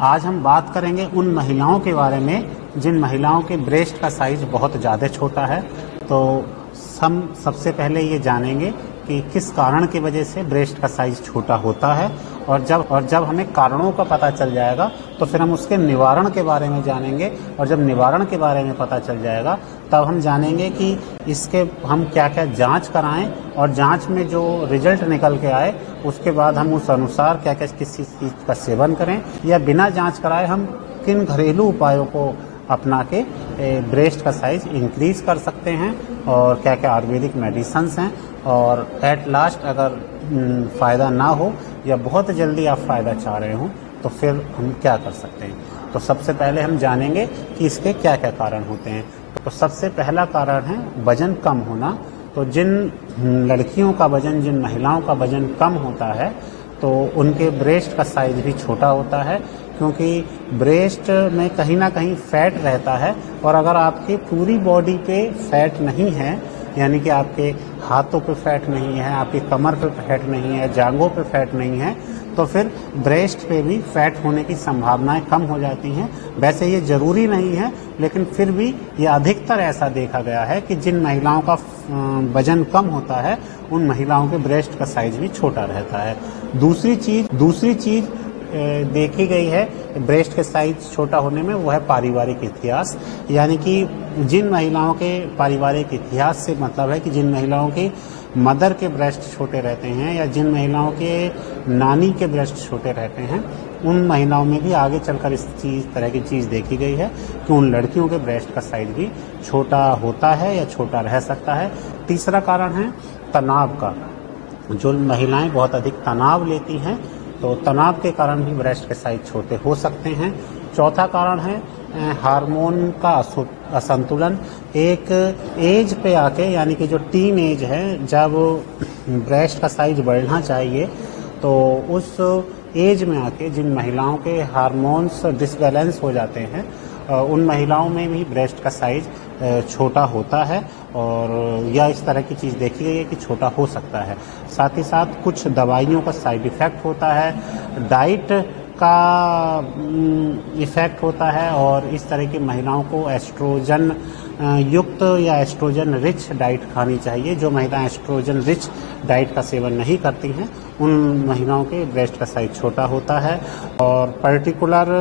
आज हम बात करेंगे उन महिलाओं के बारे में जिन महिलाओं के ब्रेस्ट का साइज बहुत ज़्यादा छोटा है। तो हम सबसे पहले ये जानेंगे कि किस कारण की वजह से ब्रेस्ट का साइज छोटा होता है, और जब हमें कारणों का पता चल जाएगा तो फिर हम उसके निवारण के बारे में जानेंगे, और जब निवारण के बारे में पता चल जाएगा तब हम जानेंगे कि इसके हम क्या क्या जांच कराएं, और जांच में जो रिजल्ट निकल के आए उसके बाद हम उस अनुसार क्या क्या किस चीज़ का सेवन करें, या बिना जांच कराए हम किन घरेलू उपायों को अपना के ब्रेस्ट का साइज इंक्रीज कर सकते हैं, और क्या क्या आयुर्वेदिक मेडिसन्स हैं, और एट लास्ट अगर फ़ायदा ना हो या बहुत जल्दी आप फ़ायदा चाह रहे हो तो फिर हम क्या कर सकते हैं। तो सबसे पहले हम जानेंगे कि इसके क्या क्या कारण होते हैं। तो सबसे पहला कारण है वज़न कम होना। तो जिन लड़कियों का वज़न, जिन महिलाओं का वज़न कम होता है तो उनके ब्रेस्ट का साइज भी छोटा होता है, क्योंकि ब्रेस्ट में कहीं ना कहीं फैट रहता है, और अगर आपकी पूरी बॉडी पे फैट नहीं है, यानी कि आपके हाथों पे फैट नहीं है, आपकी कमर पे फैट नहीं है, जांघों पे फैट नहीं है, तो फिर ब्रेस्ट पे भी फैट होने की संभावनाएं कम हो जाती हैं। वैसे ये ज़रूरी नहीं है, लेकिन फिर भी ये अधिकतर ऐसा देखा गया है कि जिन महिलाओं का वज़न कम होता है उन महिलाओं के ब्रेस्ट का साइज भी छोटा रहता है। दूसरी चीज़ देखी गई है ब्रेस्ट के साइज छोटा होने में, वो है पारिवारिक इतिहास। यानी कि जिन महिलाओं के पारिवारिक इतिहास से मतलब है कि जिन महिलाओं के मदर के ब्रेस्ट छोटे रहते हैं, या जिन महिलाओं के नानी के ब्रेस्ट छोटे रहते हैं, उन महिलाओं में भी आगे चलकर इस तरह की चीज़ देखी गई है कि उन लड़कियों के ब्रेस्ट का साइज भी छोटा होता है या छोटा रह सकता है। तीसरा कारण है तनाव का। जो महिलाएं बहुत अधिक तनाव लेती हैं तो तनाव के कारण भी ब्रेस्ट के साइज छोटे हो सकते हैं। चौथा कारण है हार्मोन का असंतुलन। एक एज पे आके, यानी कि जो टीन एज है, जब ब्रेस्ट का साइज बढ़ना चाहिए, तो उस एज में आके जिन महिलाओं के हार्मोन्स डिसबैलेंस हो जाते हैं उन महिलाओं में भी ब्रेस्ट का साइज छोटा होता है, और यह इस तरह की चीज़ देखी गई है कि छोटा हो सकता है। साथ ही साथ कुछ दवाइयों का साइड इफ़ेक्ट होता है, डाइट का इफ़ेक्ट होता है, और इस तरह की महिलाओं को एस्ट्रोजन युक्त या एस्ट्रोजन रिच डाइट खानी चाहिए। जो महिलाएं एस्ट्रोजन रिच डाइट का सेवन नहीं करती हैं उन महिलाओं के ब्रेस्ट का साइज छोटा होता है। और पर्टिकुलर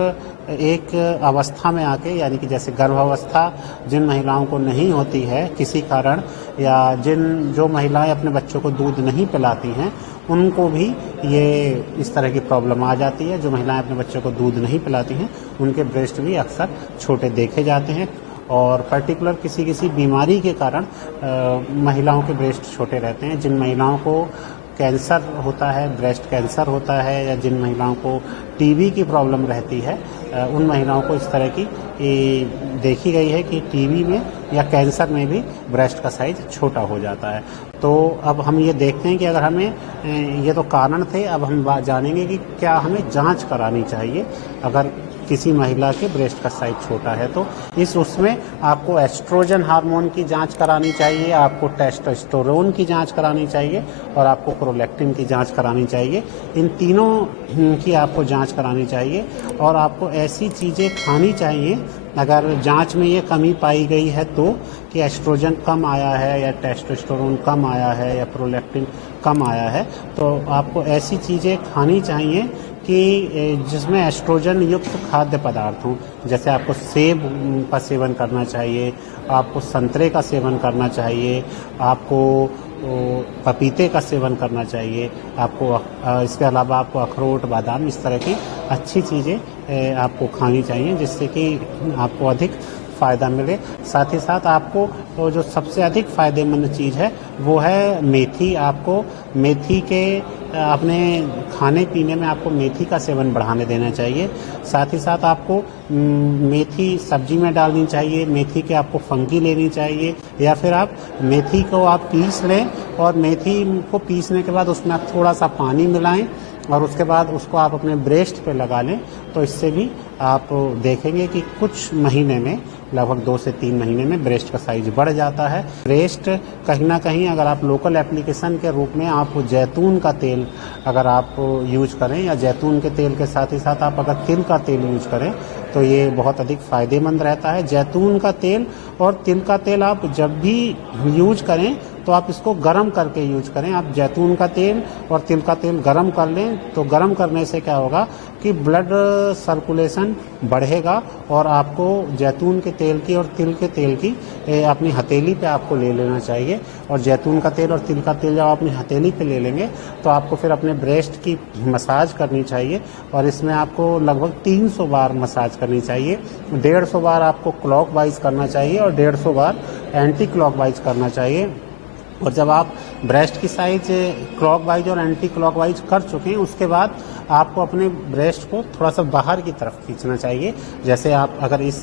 एक अवस्था में आके, यानी कि जैसे गर्भावस्था जिन महिलाओं को नहीं होती है किसी कारण, या जो महिलाएं अपने बच्चों को दूध नहीं पिलाती हैं, उनको भी ये इस तरह की प्रॉब्लम आ जाती है। जो महिलाएं अपने बच्चों को दूध नहीं पिलाती हैं उनके ब्रेस्ट भी अक्सर छोटे देखे जाते हैं, और पर्टिकुलर किसी बीमारी के कारण महिलाओं के ब्रेस्ट छोटे रहते हैं। जिन महिलाओं को कैंसर होता है, ब्रेस्ट कैंसर होता है, या जिन महिलाओं को टीबी की प्रॉब्लम रहती है, उन महिलाओं को इस तरह की देखी गई है कि टीबी में या कैंसर में भी ब्रेस्ट का साइज छोटा हो जाता है। तो अब हम ये देखते हैं कि अगर हमें ये तो कारण थे, अब हम जानेंगे कि क्या हमें जांच करानी चाहिए अगर किसी महिला के ब्रेस्ट का साइज छोटा है। तो उसमें आपको एस्ट्रोजन हार्मोन की जांच करानी चाहिए, आपको टेस्टोस्टेरोन की जांच करानी चाहिए, और आपको प्रोलैक्टिन की जांच करानी चाहिए। इन तीनों की आपको जांच करानी चाहिए, और आपको ऐसी चीज़ें खानी चाहिए अगर जांच में ये कमी पाई गई है तो, कि एस्ट्रोजन कम आया है, या टेस्टोस्टेरोन कम आया है, या प्रोलैक्टिन कम आया है, तो आपको ऐसी चीज़ें खानी चाहिए कि जिसमें एस्ट्रोजन युक्त खाद्य पदार्थ हों। जैसे आपको सेब का सेवन करना चाहिए, आपको संतरे का सेवन करना चाहिए, आपको पपीते का सेवन करना चाहिए, आपको इसके अलावा आपको अखरोट, बादाम, इस तरह की अच्छी चीज़ें आपको खानी चाहिए जिससे कि आपको अधिक फ़ायदा मिले। साथ ही साथ आपको तो जो सबसे अधिक फ़ायदेमंद चीज़ है वो है मेथी। आपको मेथी के अपने खाने पीने में आपको मेथी का सेवन बढ़ाने देना चाहिए। साथ ही साथ आपको मेथी सब्जी में डालनी चाहिए, मेथी के आपको फंकी लेनी चाहिए, या फिर आप मेथी को आप पीस लें, और मेथी को पीसने के बाद उसमें आप थोड़ा सा पानी मिलाएं, और उसके बाद उसको आप अपने ब्रेस्ट पे लगा लें। तो इससे भी आप देखेंगे कि कुछ महीने में, लगभग 2 से 3 महीने में ब्रेस्ट का साइज बढ़ जाता है। ब्रेस्ट कहीं ना कहीं अगर आप लोकल एप्लीकेशन के रूप में आप जैतून का तेल तेल अगर आप यूज करें, या जैतून के तेल के साथ ही साथ आप अगर तिल का तेल यूज करें तो ये बहुत अधिक फ़ायदेमंद रहता है। जैतून का तेल और तिल का तेल आप जब भी यूज करें तो आप इसको गर्म करके यूज करें। आप जैतून का तेल और तिल का तेल गर्म कर लें तो गर्म करने से क्या होगा कि ब्लड सर्कुलेशन बढ़ेगा और आपको जैतून के तेल की और तिल के तेल की अपनी हथेली पे आपको ले लेना चाहिए। और जैतून का तेल और तिल का तेल जब आप अपनी हथेली पे ले लेंगे तो आपको फिर अपने ब्रेस्ट की मसाज करनी चाहिए, और इसमें आपको लगभग 300 बार मसाज करनी चाहिए। 150 बार आपको क्लॉकवाइज करना चाहिए और 150 बार एंटी क्लॉकवाइज करना चाहिए। और जब आप ब्रेस्ट की साइज क्लॉकवाइज और एंटी क्लॉकवाइज कर चुके हैं उसके बाद आपको अपने ब्रेस्ट को थोड़ा सा बाहर की तरफ खींचना चाहिए। जैसे आप अगर इस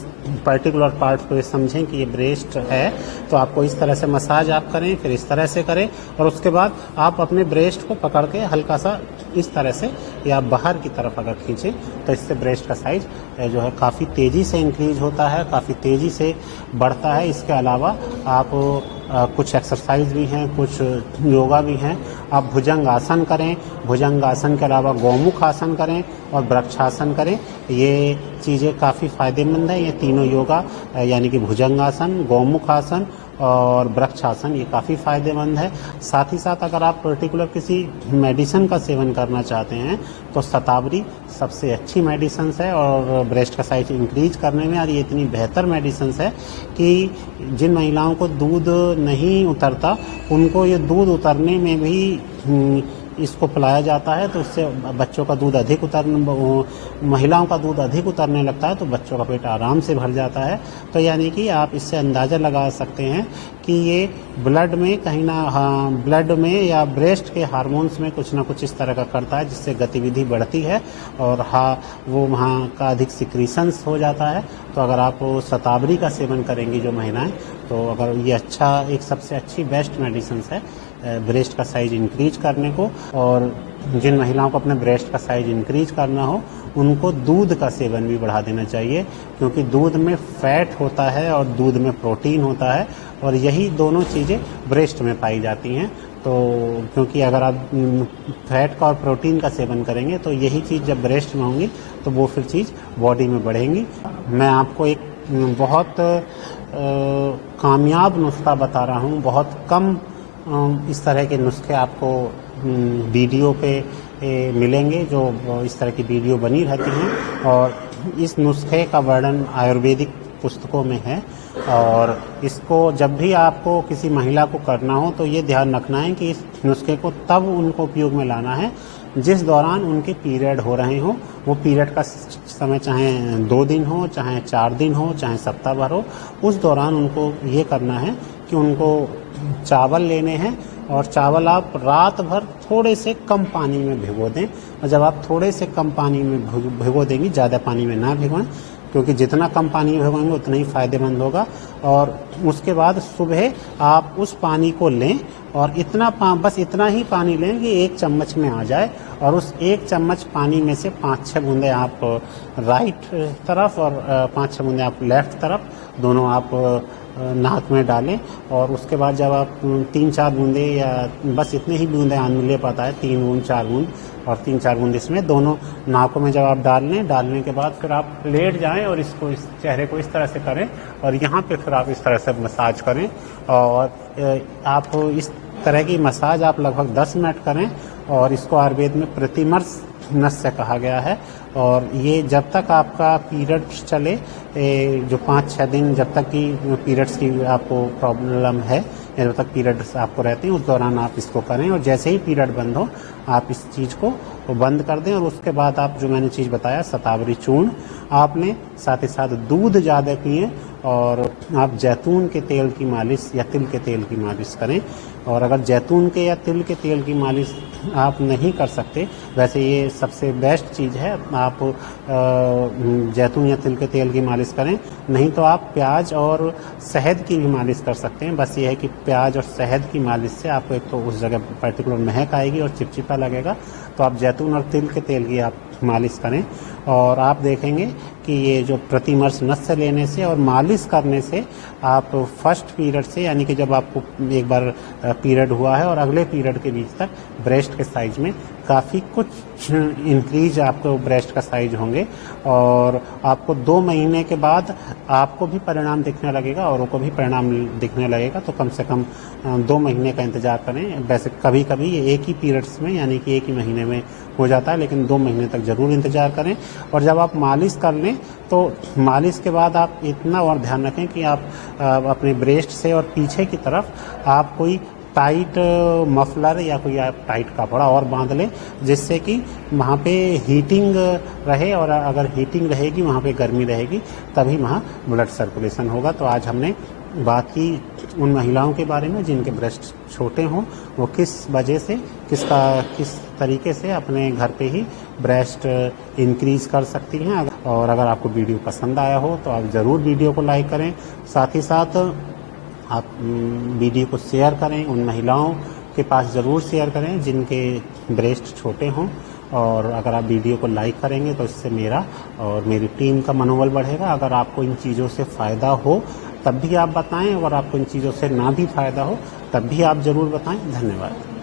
पर्टिकुलर पार्ट को समझें कि ये ब्रेस्ट है तो आपको इस तरह से मसाज आप करें, फिर इस तरह से करें, और उसके बाद आप अपने ब्रेस्ट को पकड़ के हल्का सा इस तरह से या बाहर की तरफ अगर खींचें तो इससे ब्रेस्ट का साइज जो है काफ़ी तेज़ी से इंक्रीज होता है, काफ़ी तेज़ी से बढ़ता है। इसके अलावा आप कुछ एक्सरसाइज भी हैं, कुछ योगा भी हैं। आप भुजंग आसन करें, भुजंग आसन के अलावा गौमुख आसन करें और वृक्षासन करें। ये चीज़ें काफ़ी फ़ायदेमंद हैं। ये तीनों योगा यानी कि भुजंग आसन, गौमुख आसन और वृक्षासन ये काफ़ी फ़ायदेमंद है। साथ ही साथ अगर आप पर्टिकुलर किसी मेडिसिन का सेवन करना चाहते हैं तो शतावरी सबसे अच्छी मेडिसिन है और ब्रेस्ट का साइज इंक्रीज करने में। और ये इतनी बेहतर मेडिसिन है कि जिन महिलाओं को दूध नहीं उतरता उनको ये दूध उतरने में भी इसको पिलाया जाता है, तो इससे बच्चों का दूध अधिक महिलाओं का दूध अधिक उतरने लगता है तो बच्चों का पेट आराम से भर जाता है। तो यानी कि आप इससे अंदाज़ा लगा सकते हैं कि ये ब्लड में कहीं ना ब्लड में या ब्रेस्ट के हार्मोन्स में कुछ ना कुछ इस तरह का करता है जिससे गतिविधि बढ़ती है और वो वहाँ का अधिक सिक्रीशंस हो जाता है। तो अगर आप शतावरी का सेवन करेंगी जो महिलाएं, तो अगर ये अच्छा एक सबसे अच्छी बेस्ट मेडिसिन है ब्रेस्ट का साइज इंक्रीज करने को। और जिन महिलाओं को अपने ब्रेस्ट का साइज इंक्रीज करना हो उनको दूध का सेवन भी बढ़ा देना चाहिए, क्योंकि दूध में फैट होता है और दूध में प्रोटीन होता है और यही दोनों चीज़ें ब्रेस्ट में पाई जाती हैं। तो क्योंकि अगर आप फैट का और प्रोटीन का सेवन करेंगे तो यही चीज़ जब ब्रेस्ट में होंगी तो वो फिर चीज़ बॉडी में बढ़ेंगी। मैं आपको एक बहुत कामयाब नुस्खा बता रहा हूँ। बहुत कम इस तरह के नुस्खे आपको वीडियो पे मिलेंगे, जो इस तरह की वीडियो बनी रहती हैं, और इस नुस्खे का वर्णन आयुर्वेदिक पुस्तकों में है। और इसको जब भी आपको किसी महिला को करना हो तो ये ध्यान रखना है कि इस नुस्खे को तब उनको उपयोग में लाना है जिस दौरान उनके पीरियड हो रहे हों। वो पीरियड का समय चाहे 2 दिन हो, चाहे 4 दिन हो, चाहे सप्ताह भर हो, उस दौरान उनको ये करना है कि उनको चावल लेने हैं और चावल आप रात भर थोड़े से कम पानी में भिगो दें। और जब आप थोड़े से कम पानी में भिगो देंगी, ज़्यादा पानी में ना भिगोएं, क्योंकि जितना कम पानी में भिगोएंगे उतना ही फ़ायदेमंद होगा। और उसके बाद सुबह आप उस पानी को लें और बस इतना ही पानी लें कि 1 चम्मच में आ जाए, और उस 1 चम्मच पानी में से 5-6 बूंदे आप राइट तरफ और 5-6 बूंदे आप लेफ़्ट तरफ, दोनों आप नाक में डालें। और उसके बाद जब आप 3-4 बूंदे या बस इतने ही बूंदे आदमी ले पाता है, 3 बूंद 4 बूंद, और 3-4 बूंद इसमें दोनों नाकों में जब आप डाल लें, डालने के बाद फिर आप लेट जाएं और इस चेहरे को इस तरह से करें और यहाँ पे फिर आप इस तरह से मसाज करें। और आप इस तरह की मसाज आप लगभग 10 मिनट करें। और इसको आयुर्वेद में प्रतिमर्श नस्य कहा गया है। और ये जब तक आपका पीरियड्स चले, जो 5-6 दिन जब तक कि पीरियड्स की आपको प्रॉब्लम है या जब तक पीरियड्स आपको रहते हैं, उस दौरान आप इसको करें। और जैसे ही पीरियड बंद हो आप इस चीज़ को बंद कर दें। और उसके बाद आप जो मैंने चीज़ बताया, शतावरी चूर्ण आप लें, साथ ही साथ दूध ज़्यादा पिएं, और आप जैतून के तेल की मालिश या तिल के तेल की मालिश करें। और अगर जैतून के या तिल के तेल की मालिश आप नहीं कर सकते, वैसे ये सबसे बेस्ट चीज़ है, आप जैतून या तिल के तेल की मालिश करें। नहीं तो आप प्याज और शहद की भी मालिश कर सकते हैं। बस ये है कि प्याज और शहद की मालिश से आपको एक तो उस जगह पर्टिकुलर महक आएगी और चिपचिपा लगेगा। तो आप जैतून और तिल के तेल की आप मालिश करें। और आप देखेंगे कि ये जो प्रतिमर्श नस्य लेने से और मालिश करने से आप फर्स्ट पीरियड से, यानी कि जब आपको एक बार पीरियड हुआ है और अगले पीरियड के बीच तक ब्रेस्ट के साइज में काफ़ी कुछ इंक्रीज आपको ब्रेस्ट का साइज होंगे। और आपको 2 महीने के बाद आपको भी परिणाम दिखने लगेगा, औरों को भी परिणाम दिखने लगेगा। तो कम से कम 2 महीने का इंतज़ार करें। वैसे कभी कभी ये एक ही पीरियड्स में, यानी कि एक ही महीने में हो जाता है, लेकिन 2 महीने तक ज़रूर इंतज़ार करें। और जब आप मालिश कर लें तो मालिश के बाद आप इतना और ध्यान रखें कि आप अपने ब्रेस्ट से और पीछे की तरफ आप कोई टाइट मफलर या कोई आप टाइट कपड़ा और बांध लें, जिससे कि वहाँ पे हीटिंग रहे। और अगर हीटिंग रहेगी, वहाँ पे गर्मी रहेगी, तभी वहाँ ब्लड सर्कुलेशन होगा। तो आज हमने बात की उन महिलाओं के बारे में जिनके ब्रेस्ट छोटे हों, वो किस वजह से, किस तरीके से अपने घर पे ही ब्रेस्ट इंक्रीज़ कर सकती हैं। और अगर आपको वीडियो पसंद आया हो तो आप ज़रूर वीडियो को लाइक करें। साथ ही साथ आप वीडियो को शेयर करें, उन महिलाओं के पास ज़रूर शेयर करें जिनके ब्रेस्ट छोटे हों। और अगर आप वीडियो को लाइक करेंगे तो इससे मेरा और मेरी टीम का मनोबल बढ़ेगा। अगर आपको इन चीज़ों से फ़ायदा हो तब भी आप बताएं, अगर आपको इन चीज़ों से ना भी फ़ायदा हो तब भी आप ज़रूर बताएं। धन्यवाद।